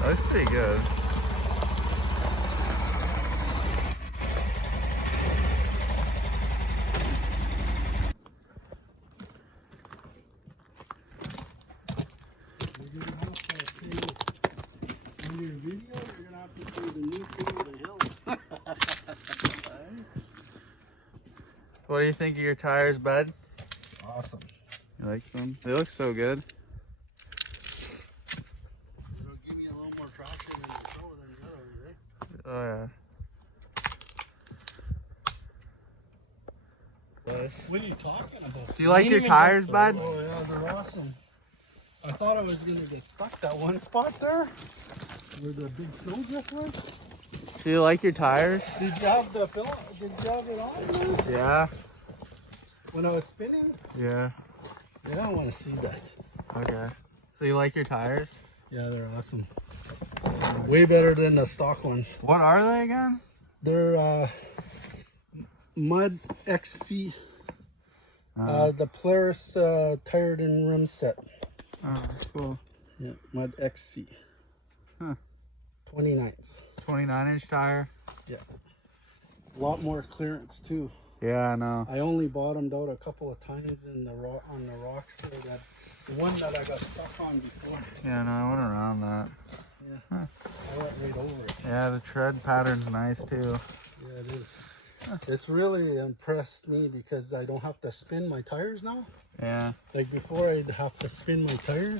That's pretty good. On your video, you're gonna have to do the new King of the Hill. What do you think of your tires, bud? Awesome. You like them? They look so good. It'll give me a little more traction in the show than the other, right? Oh yeah. What are you talking about? Do you like your tires, bud? Oh yeah, they're awesome. I thought I was gonna get stuck that one spot there where the big snowdrift was. Do you like your tires? Did you have the fill? Did you have it on there? Yeah. When I was spinning? Yeah. Yeah, I want to see that. Okay. So you like your tires? Yeah, they're awesome. Way better than the stock ones. What are they again? They're Mud XC. The Polaris tired and rim set. Oh, cool. Yeah, Mud XC. Huh. 29s. 29-inch tire. Yeah. A lot more clearance too. Yeah, I know. I only bottomed out a couple of times in the on the rocks there. That the one that I got stuck on before. Yeah, no, I went around that. Yeah. Huh. I went right over it. Yeah, the tread pattern's nice too. Yeah, it is. It's really impressed me because I don't have to spin my tires now. Yeah. Like before, I'd have to spin my tires.